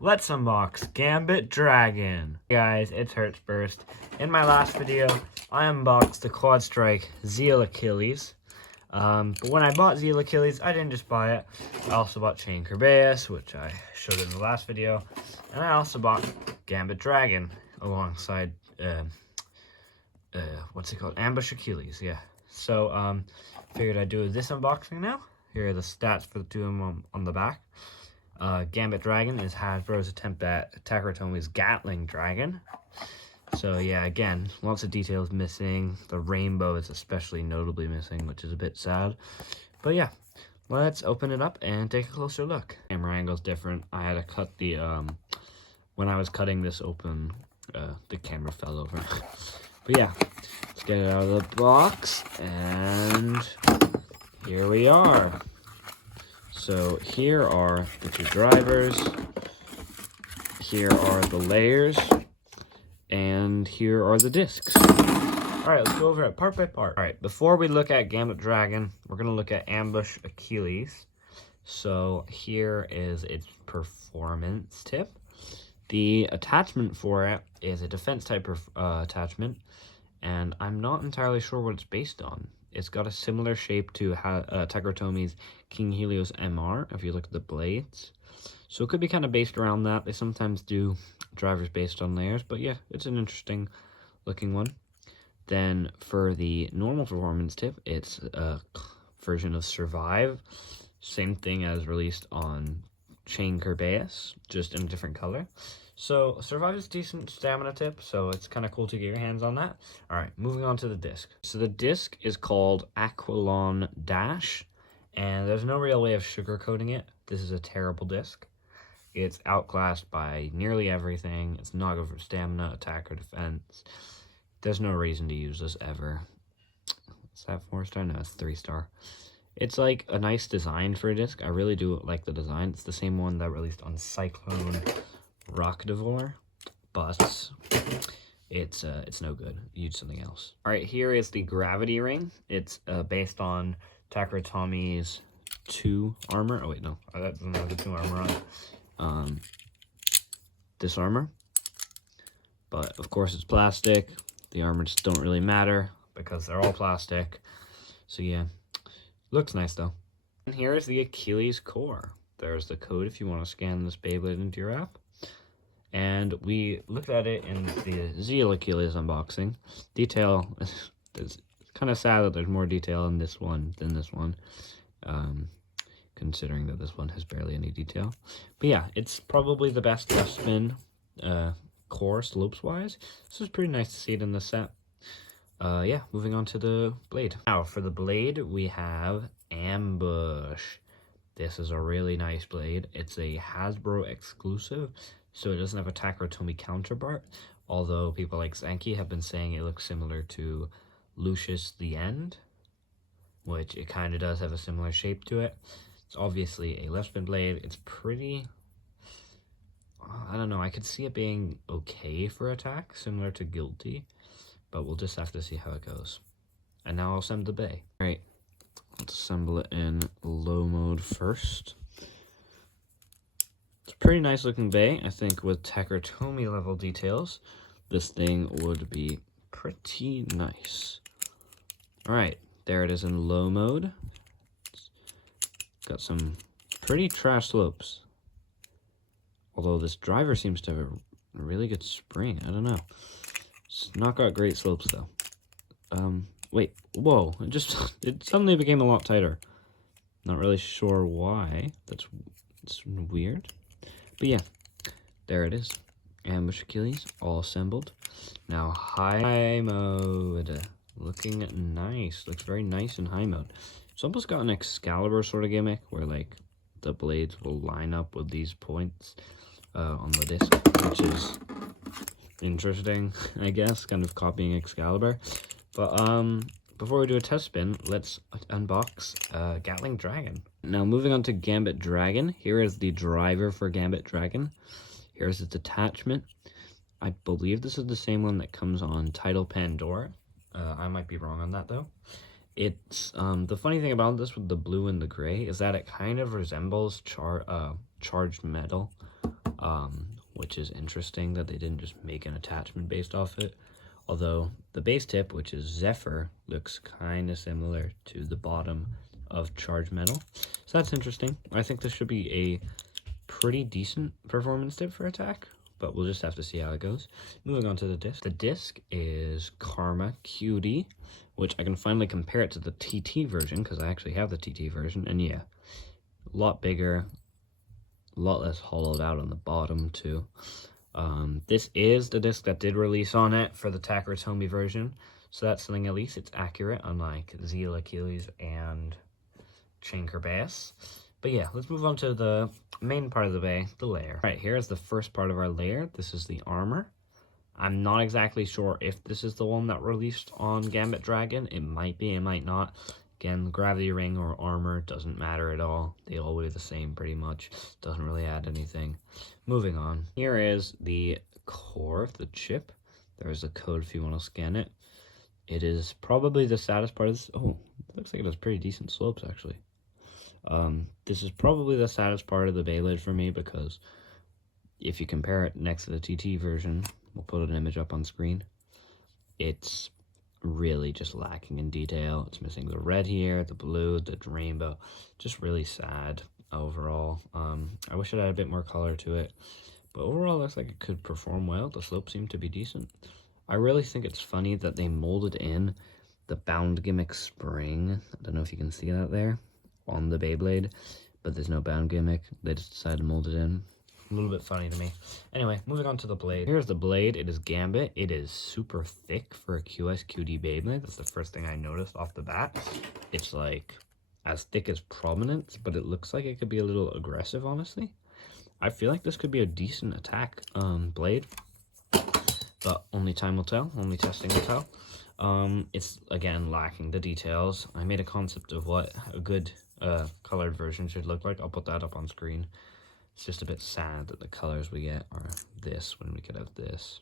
let's unbox Gambit Dragon. Hey guys, it's Hertzburst. In my last video, I unboxed the quadstrike Zeal Achilles. But when I bought Zeal Achilles, I didn't just buy it. I also bought Chain Kerbeus, which I showed in the last video. And I also bought Gambit Dragon alongside, what's it called? Ambush Achilles, yeah. So, figured I'd do this unboxing now. Here are the stats for the two of them on the back. Gambit Dragon is Hasbro's attempt at Takaratomi's Gatling Dragon. So yeah, again, lots of details missing. The rainbow is especially notably missing, which is a bit sad. But yeah, let's open it up and take a closer look. Camera angle's different. I had to cut the, when I was cutting this open, the camera fell over. But yeah, let's get it out of the box, and here we are. So here are the two drivers, here are the layers, and here are the discs. Alright, let's go over it part by part. Alright, before we look at Gambit Dragon, we're going to look at Ambush Achilles. So here is its performance tip. The attachment for it is a defense type attachment, and I'm not entirely sure what it's based on. It's got a similar shape to Takaratomi's King Helios MR, if you look at the blades. So it could be kind of based around that. They sometimes do drivers based on layers, but yeah, it's an interesting looking one. Then for the normal performance tip, it's a version of Survive. Same thing as released on Chain Kerbeus, just in a different color. So Survive is a decent stamina tip, so it's kind of cool to get your hands on that. All right, moving on to the disc. So the disc is called Aquilon Dash, and there's no real way of sugarcoating it. This is a terrible disc. It's outclassed by nearly everything. It's not good for stamina, attack, or defense. There's no reason to use this ever. Is that 4-star? No, it's 3-star. It's like a nice design for a disc. I really do like the design. It's the same one that released on Cyclone Rockdivore, but it's no good. Use something else. All right, here is the gravity ring. It's based on Takaratomi's 2 armor. Oh wait, no, that doesn't have the 2 armor on it. This armor, but of course it's plastic. The armors don't really matter because they're all plastic. So yeah, looks nice though. And here is the Achilles core. There's the code if you want to scan this Beyblade into your app. And we looked at it in the Zeal Achilles unboxing. Detail, it's kind of sad that there's more detail in this one than this one, considering that this one has barely any detail. But yeah, it's probably the best left spin core slopes-wise. This is pretty nice to see it in the set. Yeah, moving on to the blade. Now, for the blade, we have Ambush. This is a really nice blade. It's a Hasbro exclusive, so it doesn't have a Takaratomi counterpart, although people like Sankey have been saying it looks similar to Lucius the End, which it kind of does have a similar shape to it. It's obviously a left spin blade. It's pretty, I don't know, I could see it being okay for attack, similar to Guilty, but we'll just have to see how it goes. And now I'll assemble the bay. All right, let's assemble it in low mode first. It's a pretty nice looking bay. I think with Takaratomi level details, this thing would be pretty nice. All right, there it is in low mode. It's got some pretty trash slopes. Although this driver seems to have a really good spring. I don't know. It's not got great slopes though. Wait, whoa, it suddenly became a lot tighter. Not really sure why. It's weird. But yeah, there it is. Ambush Achilles, all assembled. Now high mode, looking nice. Looks very nice in high mode. It's almost got an Excalibur sort of gimmick where like the blades will line up with these points on the disc, which is interesting, I guess, kind of copying Excalibur. But before we do a test spin, let's unbox Gatling Dragon. Now moving on to Gambit Dragon, here is the driver for Gambit Dragon. Here's its attachment. I believe this is the same one that comes on Title Pandora. I might be wrong on that though. It's the funny thing about this with the blue and the gray is that it kind of resembles charged metal, which is interesting that they didn't just make an attachment based off it. Although the base tip, which is Zephyr, looks kind of similar to the bottom of Charged Metal. So that's interesting. I think this should be a pretty decent performance tip for attack, but we'll just have to see how it goes. Moving on to the disc. The disc is Karma QD, which I can finally compare it to the TT version, because I actually have the TT version, and yeah, a lot bigger, a lot less hollowed out on the bottom too. This is the disc that did release on it for the Takara version, so that's something at least it's accurate, unlike Zeal Achilles and Shanker Bass. But yeah, let's move on to the main part of the bay, the layer. All right, here's the first part of our layer. This is the armor. I'm not exactly sure if this is the one that released on Gambit Dragon. It might be, it might not. Again, gravity ring or armor doesn't matter at all. They all weigh the same pretty much. Doesn't really add anything. Moving on. Here is the core, the chip. There's the code if you want to scan it. It is probably the saddest part of this. Oh, it looks like it has pretty decent slopes actually. This is probably the saddest part of the Beyblade for me, because if you compare it next to the TT version, we'll put an image up on screen, it's really just lacking in detail. It's missing the red here, the blue, the rainbow. Just really sad overall. I wish it had a bit more color to it, but overall it looks like it could perform well. The slopes seem to be decent. I really think it's funny that they molded in the bound gimmick spring. I don't know if you can see that there on the Beyblade, but there's no bound gimmick. They just decided to mold it in. A little bit funny to me. Anyway, moving on to the blade. Here's the blade. It is Gambit. It is super thick for a QSQD Beyblade. That's the first thing I noticed off the bat. It's like as thick as Prominence, but it looks like it could be a little aggressive, honestly. I feel like this could be a decent attack blade, but only time will tell. Only testing will tell. It's, again, lacking the details. I made a concept of what a good colored version should look like. I'll put that up on screen. It's just a bit sad that the colors we get are this when we could have this.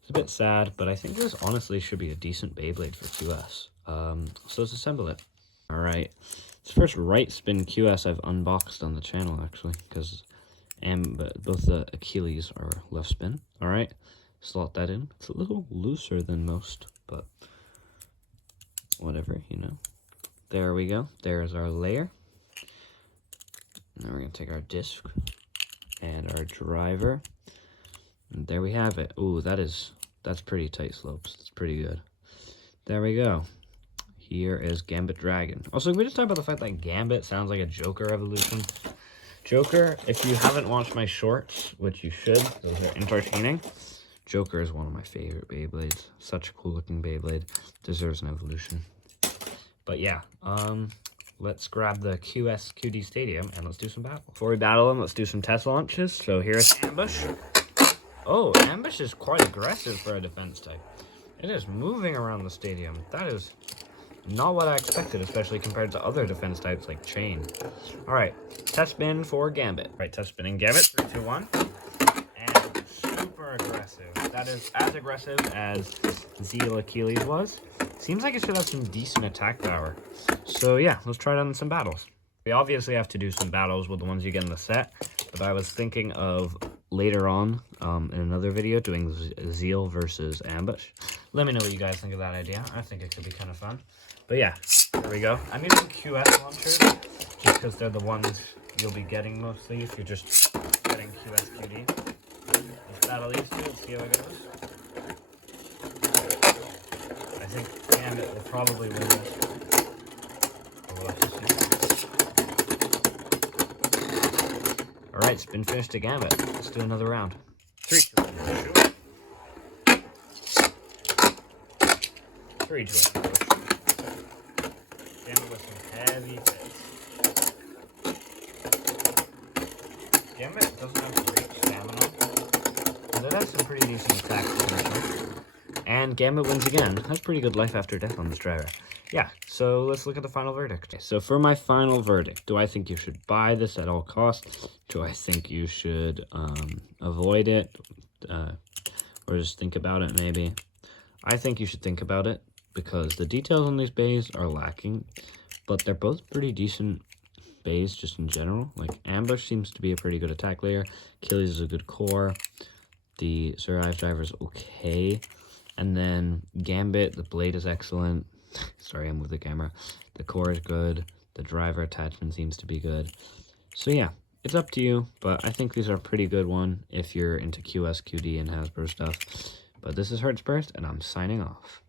It's a bit sad, but I think this honestly should be a decent Beyblade for QS. So let's assemble it. Alright, it's the first right spin QS I've unboxed on the channel actually, because both the Achilles are left spin. Alright, slot that in. It's a little looser than most, but whatever, you know. There we go. There's our layer. Now we're going to take our disc and our driver. And there we have it. Ooh, that's pretty tight slopes. It's pretty good. There we go. Here is Gambit Dragon. Also, can we just talk about the fact that Gambit sounds like a Joker evolution? Joker, if you haven't watched my shorts, which you should, those are entertaining. Joker is one of my favorite Beyblades. Such a cool looking Beyblade. Deserves an evolution. But yeah, let's grab the QSQD Stadium and let's do some battle. Before we battle them, let's do some test launches. So here's Ambush. Oh, Ambush is quite aggressive for a defense type. It is moving around the stadium. That is not what I expected, especially compared to other defense types like Chain. All right, test spin for Gambit. All right, test spinning Gambit. 3, 2, 1. And super aggressive. That is as aggressive as Zeal Achilles was. Seems like it should have some decent attack power. So yeah, let's try it on some battles. We obviously have to do some battles with the ones you get in the set, but I was thinking of later on in another video doing Zeal versus Ambush. Let me know what you guys think of that idea. I think it could be kind of fun. But yeah, here we go. I'm using QS launchers just because they're the ones you'll be getting mostly if you're just getting QSQD. Let's battle these two and see how it goes. I think Gambit will probably win this. We'll have to see. Alright, spin finish to Gambit. Let's do another round. 3, 2, 1. 3, 2, 1. Gambit with some heavy hits. Gambit doesn't have great stamina, but it has some pretty decent attack potential. And Gambit wins again. Has pretty good life after death on this driver. Yeah, so let's look at the final verdict. Okay, so for my final verdict, do I think you should buy this at all costs? Do I think you should avoid it? Or just think about it maybe? I think you should think about it, because the details on these bays are lacking, but they're both pretty decent bays just in general. Like Ambush seems to be a pretty good attack layer. Achilles is a good core. The Survive Driver is okay. And then Gambit, the blade is excellent. Sorry, I moved the camera. The core is good. The driver attachment seems to be good. So yeah, it's up to you, but I think these are a pretty good one if you're into QS, QD, and Hasbro stuff. But this is Hertzburst, and I'm signing off.